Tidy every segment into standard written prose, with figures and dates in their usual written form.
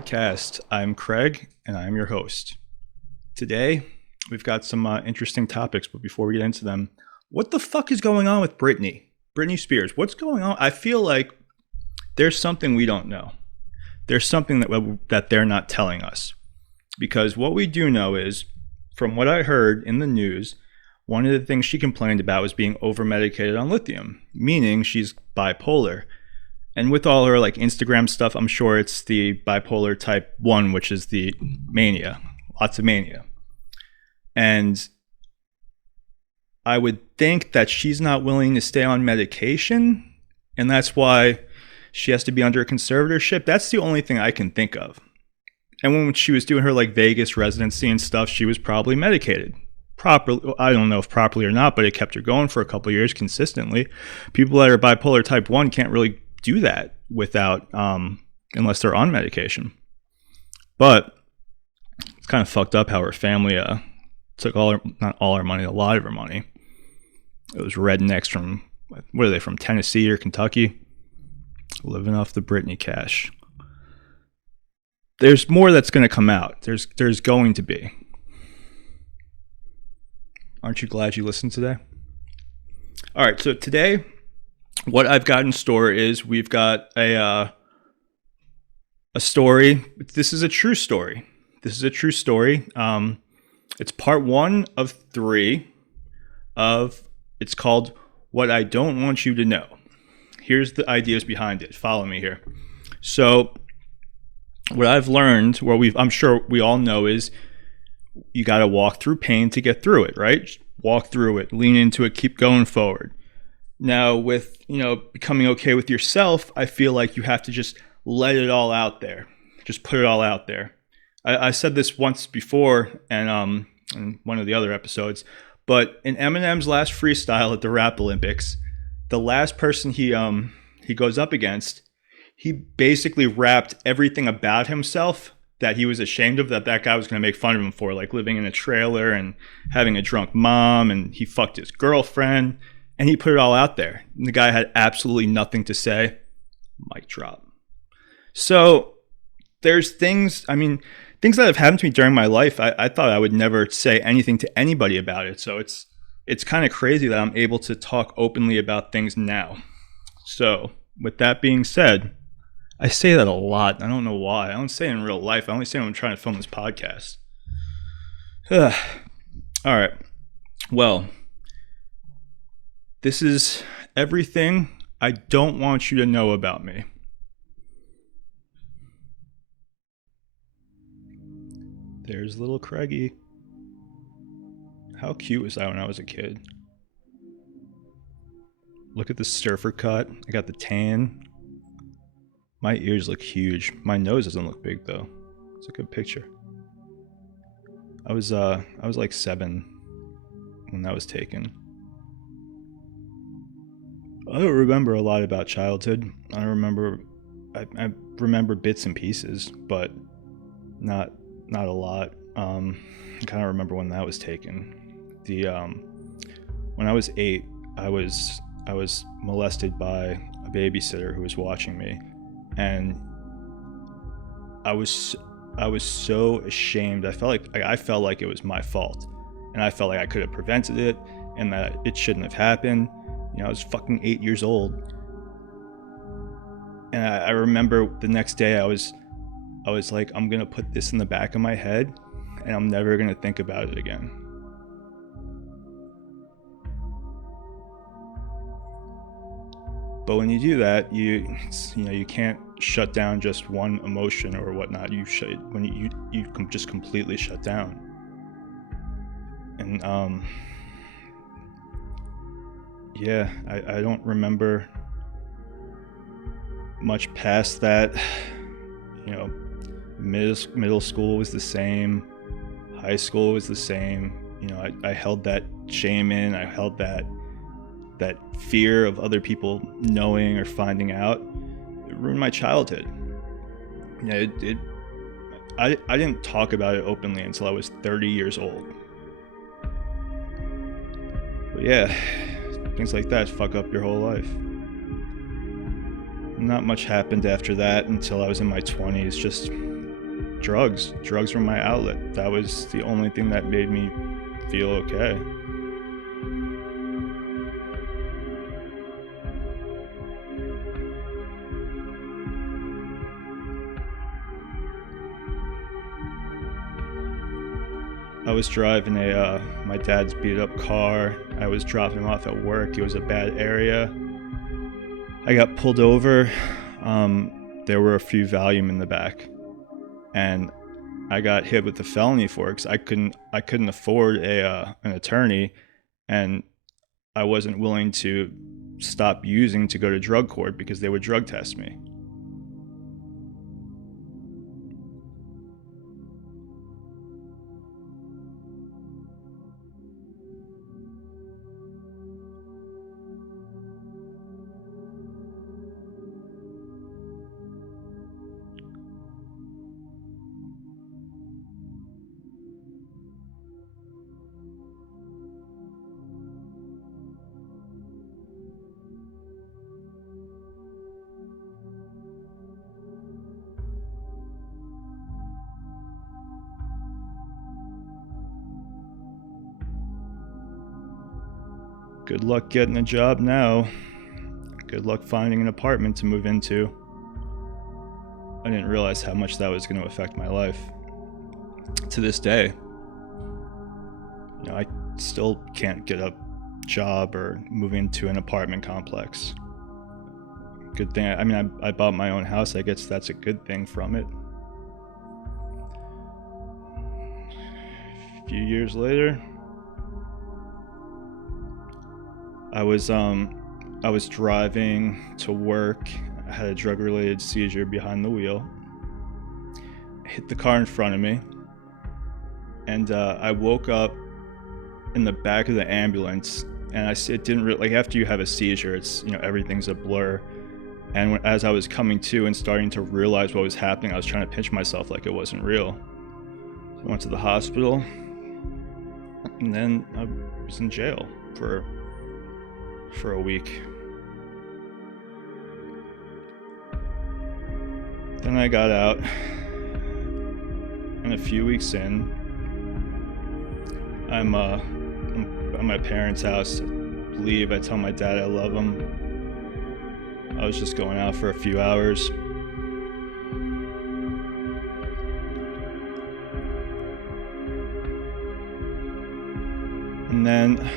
podcast. I'm Craig, and I'm your host. Today, we've got some interesting topics, but before we get into them, what the fuck is going on with Britney? Britney Spears, what's going on? I feel like there's something we don't know. There's something that they're not telling us. Because what we do know is, from what I heard in the news, one of the things she complained about was being over-medicated on lithium, meaning she's bipolar. And with all her like Instagram stuff, I'm sure it's the bipolar type 1, which is the mania, lots of mania. And I would think that she's not willing to stay on medication, and that's why she has to be under a conservatorship. That's the only thing I can think of. And when she was doing her like Vegas residency and stuff, she was probably medicated. Properly, I don't know if properly or not, but it kept her going for a couple of years consistently. People that are bipolar type 1 can't really do that without unless they're on medication. But it's kind of fucked up how her family took not all her money, a lot of her money. It was rednecks from, what are they, from Tennessee or Kentucky, living off the Britney cash. There's more that's going to come out. There's going to be. Aren't you glad you listened today? All right, so today, what I've got in store is we've got a story. This is a true story. It's part 1 of 3 of, it's called What I Don't Want You to Know. Here's the ideas behind it. Follow me here. So what I've learned, I'm sure we all know, is you got to walk through pain to get through it, right? Just walk through it, lean into it, keep going forward. Now, with, becoming okay with yourself, I feel like you have to just let it all out there. Just put it all out there. I said this once before, and in one of the other episodes, but in Eminem's last freestyle at the Rap Olympics, the last person he goes up against, he basically rapped everything about himself that he was ashamed of, that guy was going to make fun of him for, like living in a trailer and having a drunk mom, and he fucked his girlfriend. And he put it all out there. And the guy had absolutely nothing to say. Mic drop. So there's things that have happened to me during my life. I thought I would never say anything to anybody about it. So it's kind of crazy that I'm able to talk openly about things now. So with that being said, I say that a lot. I don't know why. I don't say it in real life. I only say it when I'm trying to film this podcast. All right. Well, this is everything I don't want you to know about me. There's little Craigie. How cute was I when I was a kid? Look at the surfer cut. I got the tan. My ears look huge. My nose doesn't look big though. It's a good picture. I was like 7 when that was taken. I don't remember a lot about childhood. I remember bits and pieces, but not a lot. I kind of remember when that was taken. When I was 8, I was molested by a babysitter who was watching me, and I was so ashamed. I felt like it was my fault, and I felt like I could have prevented it, and that it shouldn't have happened. I was fucking 8 years old. And I remember the next day I was like, I'm going to put this in the back of my head and I'm never going to think about it again. But when you do that, you can't shut down just one emotion or whatnot. You just completely shut down. And yeah, I don't remember much past that. Middle school was the same. High school was the same. I held that shame in. I held that fear of other people knowing or finding out. It ruined my childhood. I didn't talk about it openly until I was 30 years old. But yeah, things like that fuck up your whole life. Not much happened after that until I was in my 20s. Just drugs. Drugs were my outlet. That was the only thing that made me feel okay. I was driving my dad's beat up car. I was dropping him off at work. It was a bad area. I got pulled over. There were a few Valium in the back, and I got hit with a felony for it because I couldn't afford an attorney, and I wasn't willing to stop using to go to drug court because they would drug test me. Good luck getting a job now. Good luck finding an apartment to move into. I didn't realize how much that was going to affect my life. To this day, I still can't get a job or move into an apartment complex. Good thing, I bought my own house. I guess that's a good thing from it. A few years later, I was driving to work. I had a drug-related seizure behind the wheel. I hit the car in front of me, and I woke up in the back of the ambulance. And it didn't really, like, after you have a seizure, it's everything's a blur. And as I was coming to and starting to realize what was happening, I was trying to pinch myself like it wasn't real. I went to the hospital, and then I was in jail for a week. Then I got out, and a few weeks in, I'm at my parents' house. I leave. I tell my dad I love him. I was just going out for a few hours. And then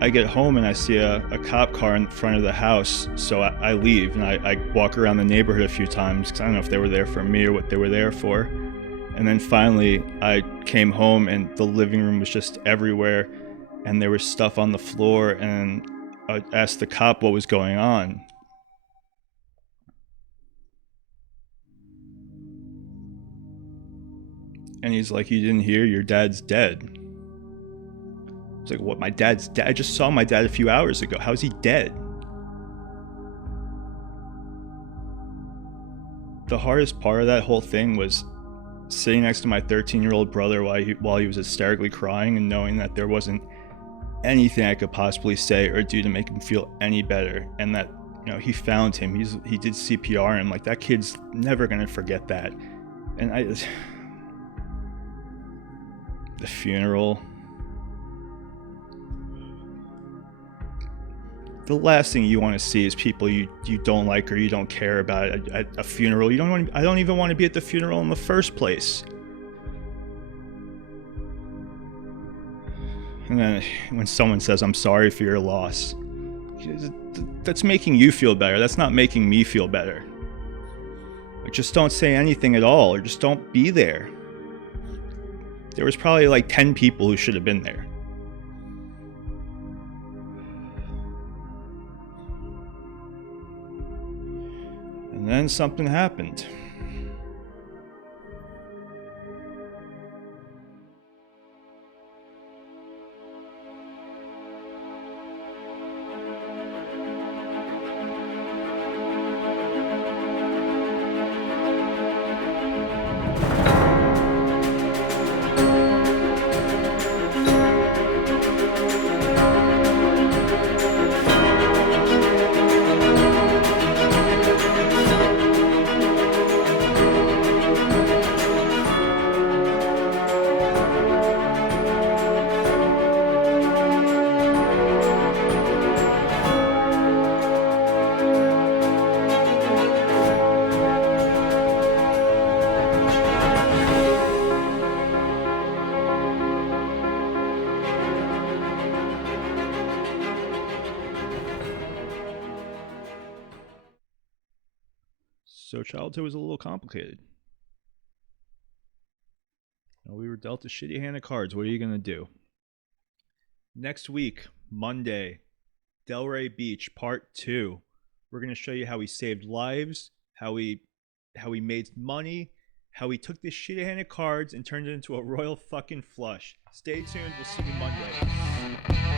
I get home and I see a cop car in front of the house, so I leave and I walk around the neighborhood a few times because I don't know if they were there for me or what they were there for. And then finally I came home and the living room was just everywhere and there was stuff on the floor, and I asked the cop what was going on. And he's like, "You didn't hear? Your dad's dead." I was like, "What? My dad's dead? I just saw my dad a few hours ago. How's he dead?" The hardest part of that whole thing was sitting next to my 13-year-old brother while he was hysterically crying and knowing that there wasn't anything I could possibly say or do to make him feel any better, and that he found him. He did CPR, and like, that kid's never gonna forget that. And the funeral. The last thing you want to see is people you don't like or you don't care about at a funeral. I don't even want to be at the funeral in the first place. And then when someone says, "I'm sorry for your loss," that's making you feel better. That's not making me feel better. Like, just don't say anything at all, or just don't be there. There was probably like 10 people who should have been there. And then something happened. childhood was a little complicated. We were dealt a shitty hand of cards. What are you going to do? Next week, Monday, Delray Beach Part 2. We're going to show you how we saved lives, how we made money, how we took this shitty hand of cards and turned it into a royal fucking flush. Stay tuned. We'll see you Monday.